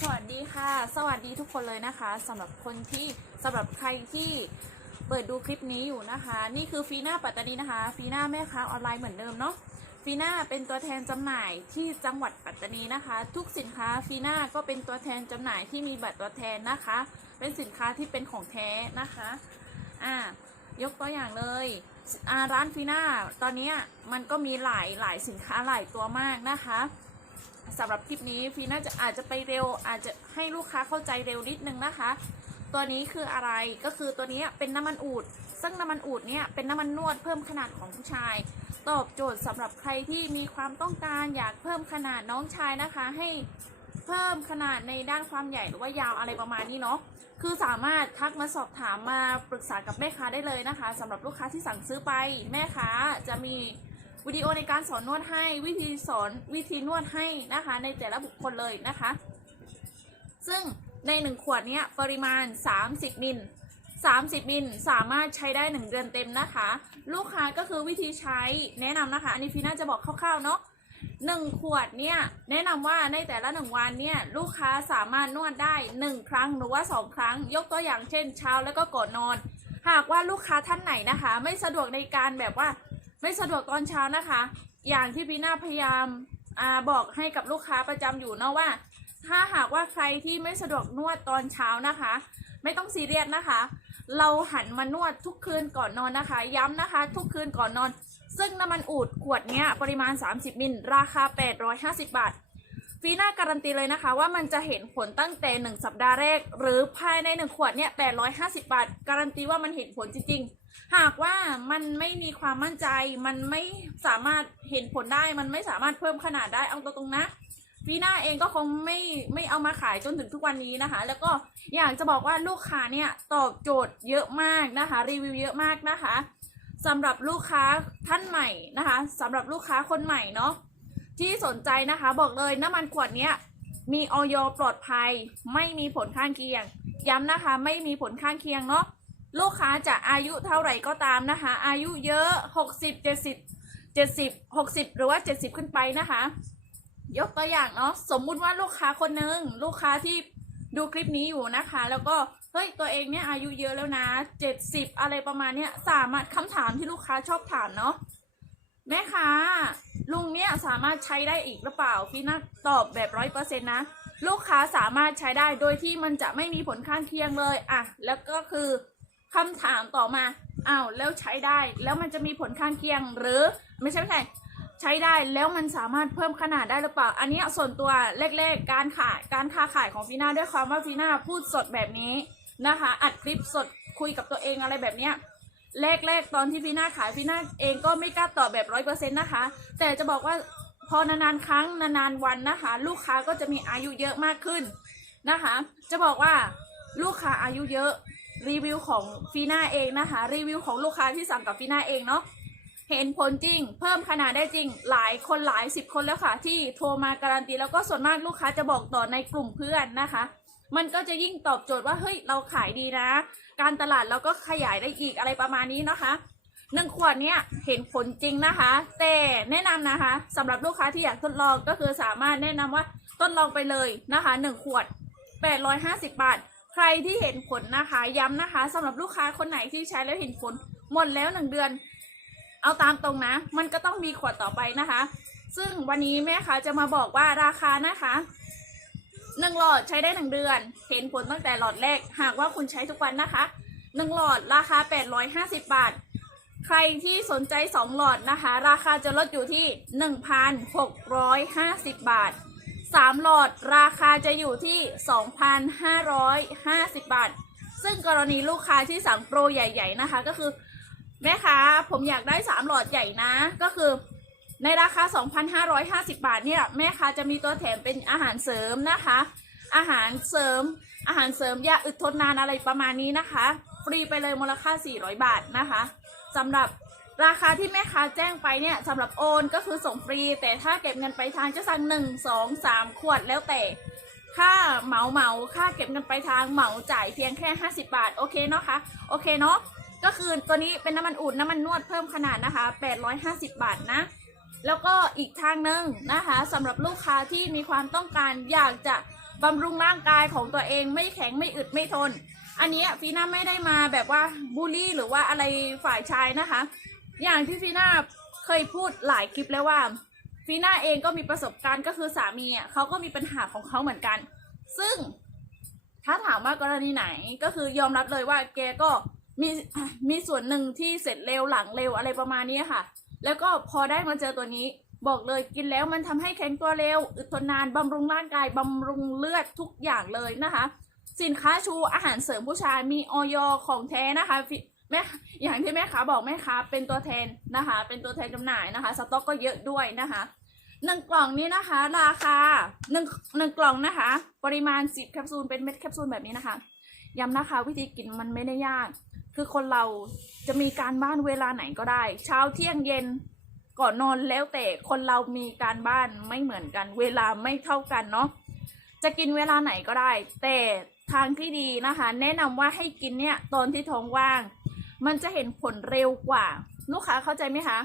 สวัสดีค่ะ สวัสดีทุกคนเลยนะคะสำหรับคนที่สำหรับใครที่เปิดดูคลิปนี้อยู่นะคะ นี่คือฟีน่าปัตตานีนะคะ ฟีน่าแม่ค้าออนไลน์เหมือนเดิมเนาะฟีน่าเป็นตัวแทนจำหน่ายที่จังหวัดปัตตานีนะคะ ทุกสินค้าฟีน่าก็เป็นตัวแทนจำหน่ายที่มีบัตรตัวแทนนะคะ เป็นสินค้าที่เป็นของแท้นะคะอ่ายกตัวอย่างเลยร้านฟีน่าตอนนี้มันก็มีหลายหลายสินค้าหลายตัวมากนะคะ สำหรับคลิปนี้ฟีน่าจะอาจจะไปเร็ว อาจจะให้ลูกค้าเข้าใจเร็วนิดนึงนะคะ ตัวนี้คืออะไรก็คือตัวนี้เป็นน้ำมันอูด ซึ่งน้ำมันอูดเนี่ยเป็นน้ำมันนวดเพิ่มขนาดของผู้ชาย ตอบโจทย์สำหรับใครที่มีความต้องการอยากเพิ่มขนาดน้องชายนะคะ ให้เพิ่มขนาดในด้านความใหญ่หรือว่ายาวอะไรประมาณนี้เนาะคือสามารถทักมาสอบถามมาปรึกษากับแม่ค้าได้เลยนะคะสำหรับลูกค้าที่สั่งซื้อไปแม่ค้าจะมี วิดีโอในการสอนนวดให้วิธีสอนวิธีนวดให้นะคะในแต่ละบุคคลเลยนะคะ ซึ่งใน 1 ขวดนี้ปริมาณ 30 มิล 30 มิลสามารถใช้ได้ 1 เดือนเต็มนะคะ ลูกค้าก็คือวิธีใช้แนะนำนะคะ อันนี้ฟีน่าจะบอกคร่าวๆเนาะหนึ่งขวดเนี่ยแนะนำว่าในแต่ละหนึ่งวันเนี่ยลูกค้าสามารถนวดได้ 1 ครั้งหรือว่า 2 ครั้ง ยกตัวอย่างเช่นเช้าแล้วก็ก่อนนอน หากว่าลูกค้าท่านไหนนะคะ ไม่สะดวกในการแบบว่า ไม่สะดวกตอนเช้านะคะ อย่างที่พีน่าพยายามอาบอกให้กับลูกค้าประจำอยู่เนาะว่า ถ้าหากว่าใครที่ไม่สะดวกนวดตอนเช้านะคะ ไม่ต้องซีเรียสนะคะ เราหันมานวดทุกคืนก่อนนอนนะคะ ย้ำนะคะ ทุกคืนก่อนนอน ซึ่งน้ำมันอูดขวดเนี้ยปริมาณ 30 มิลราคา 850 บาท ฟีน่าการันตีเลยนะคะ ว่ามันจะเห็นผลตั้งแต่ 1 สัปดาห์แรก หรือภายใน 1 ขวดเนี่ย850 บาท การันตีว่ามันเห็นผลจริงๆ หากว่ามันไม่มีความมั่นใจ มันไม่สามารถเห็นผลได้ มันไม่สามารถเพิ่มขนาดได้เอาตรงๆนะฟีน่าเองก็คงไม่ไม่เอามาขายจนถึงทุกวันนี้นะคะ แล้วก็อยากจะบอกว่าลูกค้าเนี่ยตอบโจทย์เยอะมากนะคะ รีวิวเยอะมากนะคะสำหรับลูกค้าท่านใหม่นะคะสำหรับลูกค้าคนใหม่เนาะ ที่สนใจนะคะ บอกเลยน้ำมันขวดเนี้ยมีออยปลอดภัย ไม่มีผลข้างเคียง ย้ำนะคะ ไม่มีผลข้างเคียงเนาะลูกค้าจะอายุเท่าไหร่ก็ตามนะคะ อายุเยอะ 60 70 70 60 หรือว่า 70 ขึ้นไปนะคะ ยกตัวอย่างเนาะสมมุติว่าลูกค้าคนหนึ่งลูกค้าที่ดูคลิปนี้อยู่นะคะ แล้วก็เฮ้ยตัวเองเนี่ยอายุเยอะแล้วนะเจ็ดสิบอะไรประมาณเนี้ยสามารถคำถามที่ลูกค้าชอบถามเนาะ แม่ค้าลุงเนี่ยสามารถใช้ได้อีกหรือเปล่าพี่นักตอบแบบร้อยเปอร์เซ็นต์นะ ลูกค้าสามารถใช้ได้โดยที่มันจะไม่มีผลข้างเคียงเลยอะแล้วก็คือคำถามต่อมาอ้าวแล้วใช้ได้แล้วมันจะมีผลข้างเคียงหรือไม่ใช่ไม่ใช่ใช้ได้แล้วมันสามารถเพิ่มขนาดได้หรือเปล่า อันนี้ส่วนตัวแรกๆการขายการค้าขายของฟีน่าด้วยความว่าฟีน่าพูดสดแบบนี้นะคะ อัดคลิปสดคุยกับตัวเองอะไรแบบเนี้ย แรกๆตอนที่ฟีน่าขายฟีน่าเองก็ไม่กล้าตอบแบบร้อยเปอร์เซ็นต์นะคะ แต่จะบอกว่าพอนานๆครั้งนานๆวันนะคะ ลูกค้าก็จะมีอายุเยอะมากขึ้นนะคะ จะบอกว่าลูกค้าอายุเยอะรีวิวของฟีน่าเองนะคะ รีวิวของลูกค้าที่สั่งกับฟีน่าเองเนาะเห็นผลจริง เพิ่มขนาดได้จริงหลายคนหลายสิบคนแล้วค่ะ ที่โทรมาการันตีแล้วก็ส่วนมากลูกค้าจะบอกต่อในกลุ่มเพื่อนนะคะ มันก็จะยิ่งตอบโจทย์ว่าเฮ้ยเราขายดีนะ การตลาดเราก็ขยายได้อีกอะไรประมาณนี้นะคะหนึ่งขวดเนี้ยเห็นผลจริงนะคะ แต่แนะนำนะคะสำหรับลูกค้าที่อยากทดลองก็คือสามารถแนะนำว่าทดลองไปเลยนะคะหนึ่งขวด 850 บาท ใครที่เห็นผลนะคะ ย้ำนะคะสำหรับลูกค้าคนไหนที่ใช้แล้วเห็นผลหมดแล้วหนึ่งเดือน เอาตามตรงนะ มันก็ต้องมีขวดต่อไปนะคะ ซึ่งวันนี้แม่ค้าจะมาบอกว่าราคานะคะ หนึ่งหลอดใช้ได้หนึ่งเดือน เห็นผลตั้งแต่หลอดแรก หากว่าคุณใช้ทุกวันนะคะหนึ่งหลอดราคา 850 บาท ใครที่สนใจ 2 หลอดนะคะ ราคาจะลดอยู่ที่ 1,650 บาท 3 หลอดราคาจะอยู่ที่ 2,550 บาท ซึ่งกรณีลูกค้าที่สั่งโปรใหญ่ ๆ นะคะ ก็คือ แม่ค้าผมอยากได้ 3 หลอดใหญ่นะ ก็คือ ในราคา 2,550 บาทเนี่ยแม่ค้าจะมีตัวแถมเป็นอาหารเสริมนะคะ อาหารเสริม อาหารเสริมยาอึดทนนานอะไรประมาณนี้นะคะ ฟรีไปเลยมูลค่า 400 บาทนะคะสำหรับราคาที่แม่ค้าแจ้งไปเนี่ยสำหรับโอนก็คือส่งฟรี แต่ถ้าเก็บเงินไปลายทางจะสั่ง1 2 3ขวดแล้วแต่ ค่าเหมาเหมาค่าเก็บเงินไปลายทางเหมาจ่ายเพียงแค่ 50 บาท โอเคเนาะคะโอเคเนาะก็คือตัวนี้เป็นน้ำมันอุ่นน้ำมันนวดเพิ่มขนาดนะคะ 850 บาทนะ แล้วก็อีกทางหนึ่งนะคะสำหรับลูกค้าที่มีความต้องการอยากจะบำรุงร่างกายของตัวเองไม่แข็งไม่อึดไม่ทน อันนี้ฟีน่าไม่ได้มาแบบว่าบูลลี่หรือว่าอะไรฝ่ายชายนะคะ อย่างที่ฟีน่าเคยพูดหลายคลิปแล้วว่าฟีน่าเองก็มีประสบการณ์ก็คือสามีอะเขาก็มีปัญหาของเขาเหมือนกัน ซึ่งถ้าถามว่ากรณีไหนก็คือยอมรับเลยว่าแกก็มีมีส่วนหนึ่งที่เสร็จเร็วหลังเร็วอะไรประมาณนี้ค่ะ แล้วก็พอได้มาเจอตัวนี้ บอกเลยกินแล้วมันทำให้แข็งตัวเร็ว อึดทนนานบำรุงร่างกายบำรุงเลือดทุกอย่างเลยนะคะ สินค้าชูอาหารเสริมผู้ชายมีออยของแท้นะคะแม่อย่างที่แม่ค้าบอกแม่ค้าเป็นตัวแทนนะคะ เป็นตัวแทนจำหน่ายนะคะ สต็อกก็เยอะด้วยนะคะหนึ่งกล่องนี้นะคะ ราคาหนึ่งหนึ่งกล่องนะคะ ปริมาณสิบแคปซูลเป็นเม็ดแคปซูลแบบนี้นะคะย้ำนะคะ วิธีกินมันไม่ได้ยาก คือคนเราจะมีการบ้านเวลาไหนก็ได้ เช้าเที่ยงเย็นก่อนนอนแล้วแต่คนเรามีการบ้านไม่เหมือนกัน เวลาไม่เท่ากันเนาะจะกินเวลาไหนก็ได้ แต่ทางที่ดีนะคะ แนะนำว่าให้กินเนี่ยตอนที่ท้องว่าง มันจะเห็นผลเร็วกว่า ลูกค้าเข้าใจไหมคะ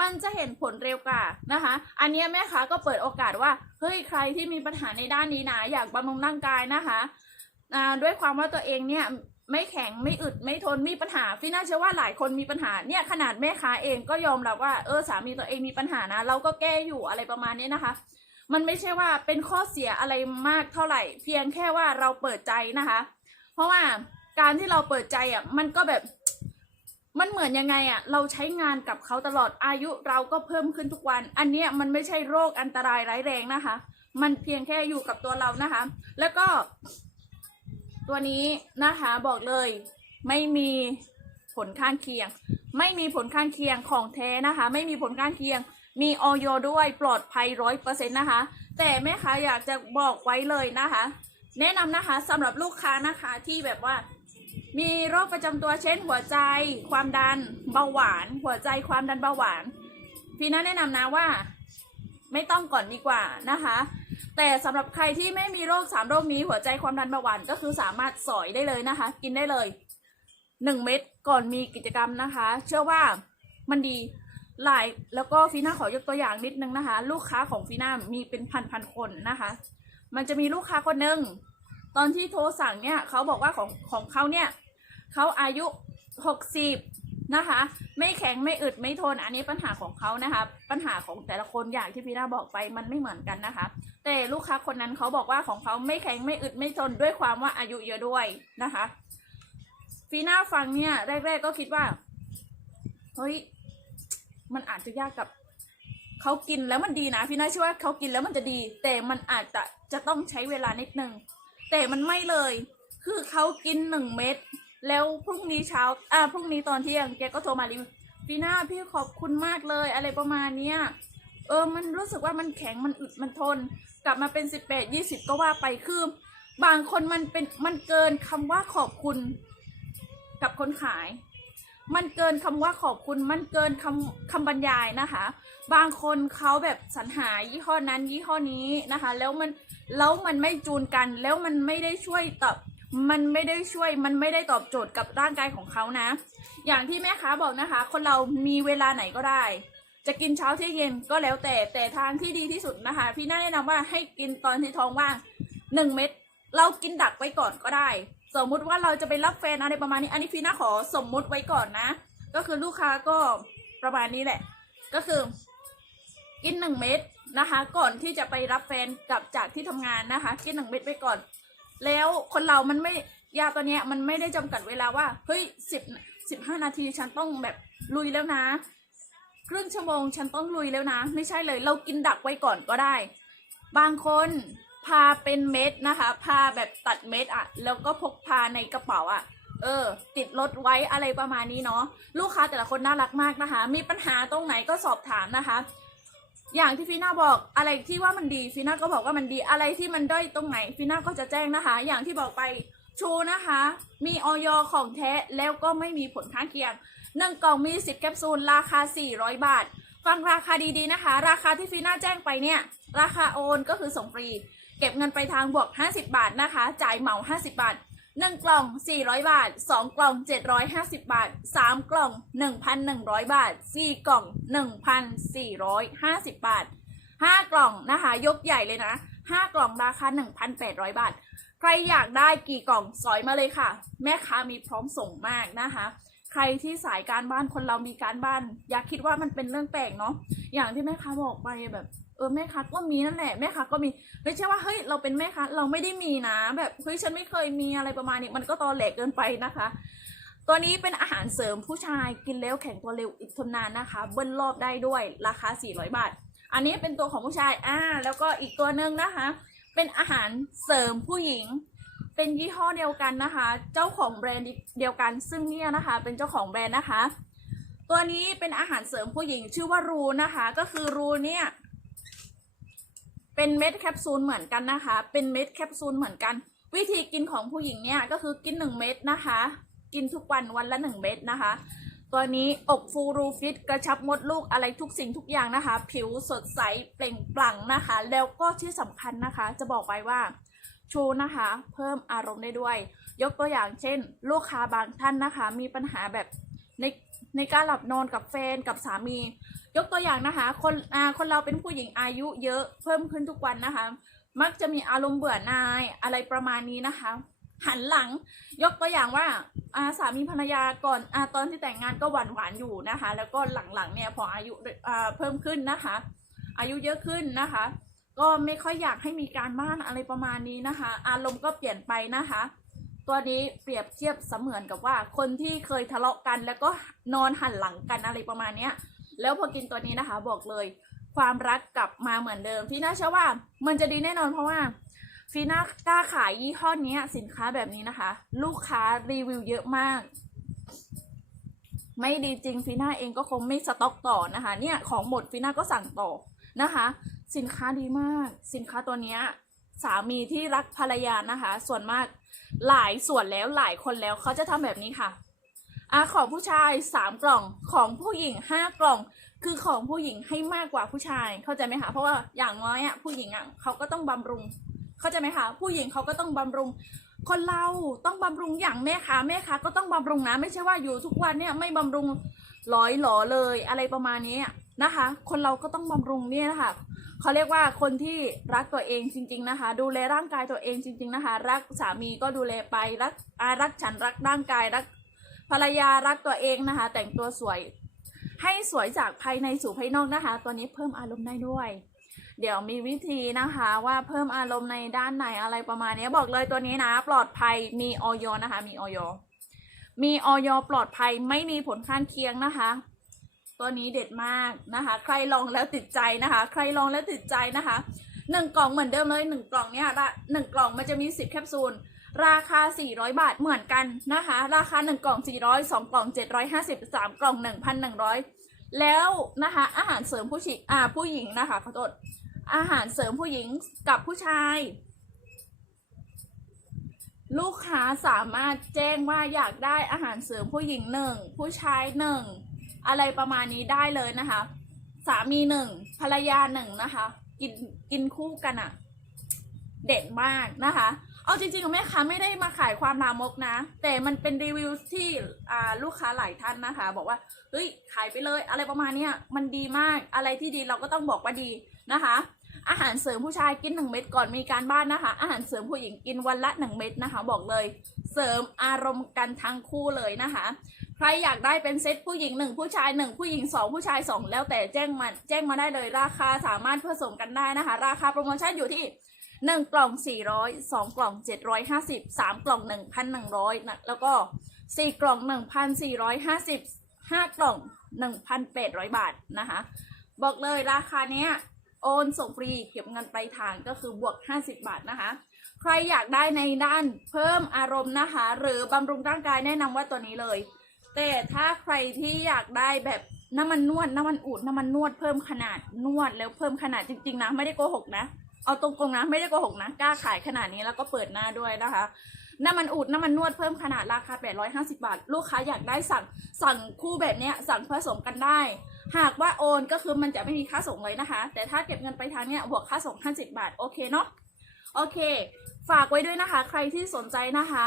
มันจะเห็นผลเร็วกว่านะคะ อันนี้แม่ค้าก็เปิดโอกาสว่าเฮ้ยใครที่มีปัญหาในด้านนี้นะอยากบำรุงร่างกายนะคะด้วยความว่าตัวเองเนี่ย ไม่แข็งไม่อึดไม่ทนมีปัญหาพี่น่าเชื่อว่าหลายคนมีปัญหาเนี่ยขนาดแม่ค้าเองก็ยอมรับว่าเออสามีตัวเองมีปัญหานะ เราก็แก้อยู่อะไรประมาณนี้นะคะ มันไม่ใช่ว่าเป็นข้อเสียอะไรมากเท่าไหร่ เพียงแค่ว่าเราเปิดใจนะคะ เพราะว่าการที่เราเปิดใจอะมันก็แบบมันเหมือนยังไงอะ เราใช้งานกับเขาตลอดอายุเราก็เพิ่มขึ้นทุกวัน อันเนี้ยมันไม่ใช่โรคอันตรายร้ายแรงนะคะ มันเพียงแค่อยู่กับตัวเรานะคะ แล้วก็ ตัวนี้นะคะบอกเลย ไม่มีผลข้างเคียง ไม่มีผลข้างเคียงของแท้นะคะ ไม่มีผลข้างเคียง มีออยด้วยปลอดภัยร้อยเปอร์เซ็นต์นะคะ แต่แม่ค้าอยากจะบอกไว้เลยนะคะ แนะนำนะคะสำหรับลูกค้านะคะที่แบบว่ามีโรคประจำตัวเช่นหัวใจ ความดันเบาหวาน หัวใจความดันเบาหวานพี่น่าแนะนำนะว่า ไม่ต้องก่อนดีกว่านะคะ แต่สำหรับใครที่ไม่มีโรคสามโรคนี้หัวใจความดันเบาหวานก็คือสามารถสอยได้เลยนะคะ กินได้เลยหนึ่งเม็ดก่อนมีกิจกรรมนะคะ เชื่อว่ามันดีหลายแล้วก็ฟีน่าขอยกตัวอย่างนิดนึงนะคะ ลูกค้าของฟีน่ามีเป็นพันพันคนนะคะ มันจะมีลูกค้าคนหนึ่งตอนที่โทรสั่งเนี่ยเขาบอกว่าของของเขาเนี่ยเขาอายุหกสิบ นะคะ ไม่แข็งไม่อึดไม่ทน อันนี้ปัญหาของเขานะคะ ปัญหาของแต่ละคนอย่างที่พี่นาบอกไปมันไม่เหมือนกันนะคะ แต่ลูกค้าคนนั้นเขาบอกว่าของเขาไม่แข็งไม่อึดไม่ทนด้วยความว่าอายุเยอะด้วยนะคะฟีน่าฟังเนี่ยแรกๆก็คิดว่าเฮ้ยมันอาจจะยากกับเขากินแล้วมันดีนะพี่น่าเชื่อว่าเขากินแล้วมันจะดี แต่มันอาจจะจะต้องใช้เวลานิดนึงแต่มันไม่เลย คือเขากินหนึ่งเม็ด แล้วพรุ่งนี้เช้าอ่าพรุ่งนี้ตอนเที่ยงแกก็โทรมารีวิวฟีน่าพี่ขอบคุณมากเลย อะไรประมาณเนี้ยเออ มันรู้สึกว่ามันแข็งมันอึดมันทน กลับมาเป็นสิบแปดยี่สิบก็ว่าไปคือบางคนมันเป็นมันเกินคำว่าขอบคุณ กับคนขาย มันเกินคำว่าขอบคุณ มันเกินคำคำบรรยายนะคะ บางคนเขาแบบสรรหายี่ห้อนั้นยี่ห้อนี้นะคะ แล้วมันแล้วมันไม่จูนกัน แล้วมันไม่ได้ช่วยตอบ มันไม่ได้ช่วยมันไม่ได้ตอบโจทย์กับร่างกายของเขานะ อย่างที่แม่ค้าบอกนะคะ คนเรามีเวลาไหนก็ได้ จะกินเช้าที่เย็นก็แล้วแต่แต่ทางที่ดีที่สุดนะคะ พี่น่าแนะนำว่าให้กินตอนที่ท้องว่างหนึ่งเม็ดเรากินดักไว้ก่อนก็ได้ สมมุติว่าเราจะไปรับแฟนอะไรประมาณนี้ อันนี้พี่น่าขอสมมุติไว้ก่อนนะ ก็คือลูกค้าก็ประมาณนี้แหละ ก็คือ กินหนึ่งเม็ดนะคะ ก่อนที่จะไปรับแฟนกลับจากที่ทำงานนะคะ กินหนึ่งเม็ดไปก่อน แล้วคนเรามันไม่ยาตัวเนี้ยมันไม่ได้จำกัดเวลาว่าเฮ้ยสิบสิบห้านาทีฉันต้องแบบลุยแล้วนะครึ่งชั่วโมงฉันต้องลุยแล้วนะ ไม่ใช่เลยเรากินดักไว้ก่อนก็ได้ บางคนพาเป็นเม็ดนะคะพาแบบตัดเม็ดอะแล้วก็พกพาในกระเป๋าอะเออ ติดรถไว้อะไรประมาณนี้เนาะลูกค้าแต่ละคนน่ารักมากนะคะ มีปัญหาตรงไหนก็สอบถามนะคะ อย่างที่ฟีน่าบอกอะไรที่ว่ามันดีฟีน่าก็บอกว่ามันดีอะไรที่มันด้อยตรงไหนฟีน่าก็จะแจ้งนะคะ อย่างที่บอกไปชูนะคะ มีออยของแท้แล้วก็ไม่มีผลข้างเคียงหนึ่งกล่องมีสิบแคปซูลราคา 400 บาท ฟังราคาดีๆนะคะ ราคาที่ฟีน่าแจ้งไปเนี่ย ราคาโอนก็คือส่งฟรี เก็บเงินไปทางบวก 50 บาทนะคะ จ่ายเหมา 50 บาท 1 กล่อง 400 บาท 2 กล่อง 750 บาท 3 กล่อง 1,100 บาท 4 กล่อง 1,450 บาท 5 กล่องนะคะ ยกใหญ่เลยนะ 5 กล่องราคา 1,800 บาท ใครอยากได้กี่กล่องสอยมาเลยค่ะ แม่ค้ามีพร้อมส่งมากนะคะใครที่สายการบ้านคนเรามีการบ้าน อย่าคิดว่ามันเป็นเรื่องแปลกเนาะอย่างที่แม่ค้าบอกไปแบบ เออแม่ค้าก็มีนั่นแหละแม่ค้าก็มีไม่ใช่ว่าเฮ้ยเราเป็นแม่ค้าเราไม่ได้มีนะ แบบเฮ้ยฉันไม่เคยมีอะไรประมาณนี้มันก็ตอแหลกเกินไปนะคะ ตัวนี้เป็นอาหารเสริมผู้ชายกินแล้วแข็งตัวเร็วอีกทนนานนะคะ เบิ้ลรอบได้ด้วยราคา 400 บาท อันนี้เป็นตัวของผู้ชายอ่าแล้วก็อีกตัวหนึ่งนะคะ เป็นอาหารเสริมผู้หญิง เป็นยี่ห้อเดียวกันนะคะ เจ้าของแบรนด์เดียวกันซึ่งเนี่ยนะคะ เป็นเจ้าของแบรนด์นะคะ ตัวนี้เป็นอาหารเสริมผู้หญิงชื่อว่ารูนะคะ ก็คือรูเนี่ย เป็นเม็ดแคปซูลเหมือนกันนะคะ เป็นเม็ดแคปซูลเหมือนกัน วิธีกินของผู้หญิงเนี่ยก็คือกินหนึ่งเม็ดนะคะ กินทุกวันวันละหนึ่งเม็ดนะคะ ตัวนี้อกฟูรูฟิตกระชับมดลูกอะไรทุกสิ่งทุกอย่างนะคะ ผิวสดใสเปล่งปลั่งนะคะ แล้วก็ที่สำคัญนะคะ จะบอกไว้ว่าชูนะคะ เพิ่มอารมณ์ได้ด้วย ยกตัวอย่างเช่น ลูกค้าบางท่านนะคะ มีปัญหาแบบใน ในการหลับนอนกับแฟนกับสามี ยกตัวอย่างนะคะ คนอ่าคนเราเป็นผู้หญิงอายุเยอะเพิ่มขึ้นทุกวันนะคะ มักจะมีอารมณ์เบื่อหน่ายอะไรประมาณนี้นะคะ หันหลังยกตัวอย่างว่าอาสามีภรรยาก่อนอาตอนที่แต่งงานก็หวานหวานอยู่นะคะ แล้วก็หลังๆเนี่ยพออายุอ่าเพิ่มขึ้นนะคะ อายุเยอะขึ้นนะคะ ก็ไม่ค่อยอยากให้มีการบ้านอะไรประมาณนี้นะคะ อารมณ์ก็เปลี่ยนไปนะคะ ตัวนี้เปรียบเทียบเสมือนกับว่า คนที่เคยทะเลาะกันแล้วก็นอนหันหลังกันอะไรประมาณเนี้ย แล้วพอกินตัวนี้นะคะ บอกเลย ความรักกลับมาเหมือนเดิมพี่น่าเชื่อว่ามันจะดีแน่นอนเพราะว่าฟีน่ากล้าขายยี่ห้อนี้สินค้าแบบนี้นะคะ ลูกค้ารีวิวเยอะมาก ไม่ดีจริงฟีน่าเองก็คงไม่สต็อกต่อนะคะ เนี่ยของหมดฟีน่าก็สั่งต่อนะคะ สินค้าดีมาก สินค้าตัวนี้สามีที่รักภรรยานะคะ ส่วนมาก หลายส่วนแล้วหลายคนแล้วเขาจะทำแบบนี้ค่ะอะของผู้ชายสามกล่องของผู้หญิงห้ากล่อง คือของผู้หญิงให้มากกว่าผู้ชายเข้าใจไหมคะเพราะว่าอย่างน้อยอะผู้หญิงอะเขาก็ต้องบำรุง เข้าใจไหมคะผู้หญิงเขาก็ต้องบำรุง คนเราต้องบำรุงอย่างแม่ค้าแม่ค้าก็ต้องบำรุงนะ ไม่ใช่ว่าอยู่ทุกวันเนี่ยไม่บำรุงร้อยหลอเลยอะไรประมาณนี้ นะคะ คนเราก็ต้องบำรุงเนี่ยนะคะเขาเรียกว่าคนที่รักตัวเองจริง ๆนะคะ ดูแลร่างกายตัวเองจริง ๆนะคะ รักสามีก็ดูแลไปรักอารักฉันรักร่างกายรักภรรยารักตัวเองนะคะ แต่งตัวสวยให้สวยจากภายในสู่ภายนอกนะคะ ตัวนี้เพิ่มอารมณ์ได้ด้วย เดี๋ยวมีวิธีนะคะว่าเพิ่มอารมณ์ในด้านไหนอะไรประมาณนี้บอกเลยตัวนี้นะปลอดภัยมีออยนะคะ มีออยมีออยปลอดภัยไม่มีผลข้างเคียงนะคะ ตัวนี้เด็ดมากนะคะ ใครลองแล้วติดใจนะคะ ใครลองแล้วติดใจนะคะหนึ่งกล่องเหมือนเดิมเลยหนึ่งกล่องเนี่ยละหนึ่งกล่องมันจะมีสิบแคปซูลราคา 400 บาทเหมือนกันนะคะ ราคา 1 กล่อง 400 2 กล่อง 750 3 กล่อง 1,100 แล้วนะคะ อาหารเสริมผู้หญิอ่าผู้หญิงนะคะขอโทษอาหารเสริมผู้หญิงกับผู้ชาย ลูกค้าสามารถแจ้งว่าอยากได้อาหารเสริมผู้หญิงหนึ่งผู้ชายหนึ่ง อะไรประมาณนี้ได้เลยนะคะ สามีหนึ่งภรรยาหนึ่งนะคะ กินกินคู่กันอะเด็ดมากนะคะ เอาจริงๆแม่ค้าไม่ได้มาขายความลามกนะ แต่มันเป็นรีวิวที่ลูกค้าหลายท่านนะคะ บอกว่าเฮ้ยขายไปเลยอะไรประมาณเนี้ยมันดีมากอะไรที่ดีเราก็ต้องบอกว่าดีนะคะ อาหารเสริมผู้ชายกินหนึ่งเม็ดก่อนมีการบ้านนะคะ อาหารเสริมผู้หญิงกินวันละหนึ่งเม็ดนะคะ บอกเลย เสริมอารมณ์กันทั้งคู่เลยนะคะ ใครอยากได้เป็นเซตผู้หญิงหนึ่งผู้ชายหนึ่งผู้หญิงสองผู้ชายสองแล้วแต่แจ้งมาแจ้งมาได้เลยราคาสามารถผสมกันได้นะคะ ราคาโปรโมชั่นอยู่ที่หนึ่งกล่องสี่ร้อยสองกล่องเจ็ดร้อยห้าสิบสามกล่องหนึ่งพันหนึ่งร้อยนะแล้วก็สี่กล่องหนึ่งพันสี่ร้อยห้าสิบห้ากล่องหนึ่งพันแปดร้อยบาทนะคะ บอกเลยราคาเนี้ยโอนส่งฟรีเก็บเงินไปลายทางก็คือบวก 50 บาทนะคะ ใครอยากได้ในด้านเพิ่มอารมณ์นะคะ หรือบำรุงร่างกายแนะนำว่าตัวนี้เลย แต่ถ้าใครที่อยากได้แบบน้ำมันนวดน้ำมันอูดน้ำมันนวดเพิ่มขนาดนวดแล้วเพิ่มขนาดจริง ๆ นะไม่ได้โกหกนะเอาตรงๆนะไม่ได้โกหกนะกล้าขายขนาดนี้แล้วก็เปิดหน้าด้วยนะคะน้ำมันอูดน้ำมันนวดเพิ่มขนาดราคา 850 บาท ลูกค้าอยากได้สั่งสั่งคู่แบบเนี้ยสั่งผสมกันได้ หากว่าโอนก็คือมันจะไม่มีค่าส่งเลยนะคะ แต่ถ้าเก็บเงินไปทางเนี้ยบวกค่าส่ง50บาทโอเคเนาะโอเค ฝากไว้ด้วยนะคะ ใครที่สนใจนะคะ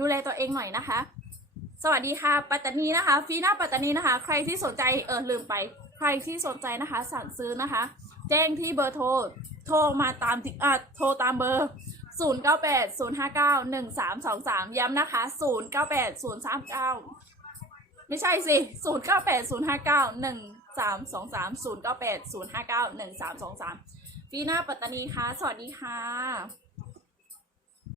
ดูแลตัวเองหน่อยนะคะ สวัสดีค่ะ ปัตตานีนะคะ ฟีน่าปัตตานีนะคะ ใครที่สนใจเออลืมไป ใครที่สนใจนะคะ สั่งซื้อนะคะ แจ้งที่เบอร์โทร โทรมาตามที่อะโทรตามเบอร์ 0 9 8 0 5 9 1 3 2 3 ย้ำนะคะ 0 9 8 0 3 9 ไม่ใช่สิ 0 9 8 0 5 9 1 3 2 3 0 9 8 0 5 9 1 3 2 3 ฟีน่าปัตตานีค่ะ สวัสดีค่ะ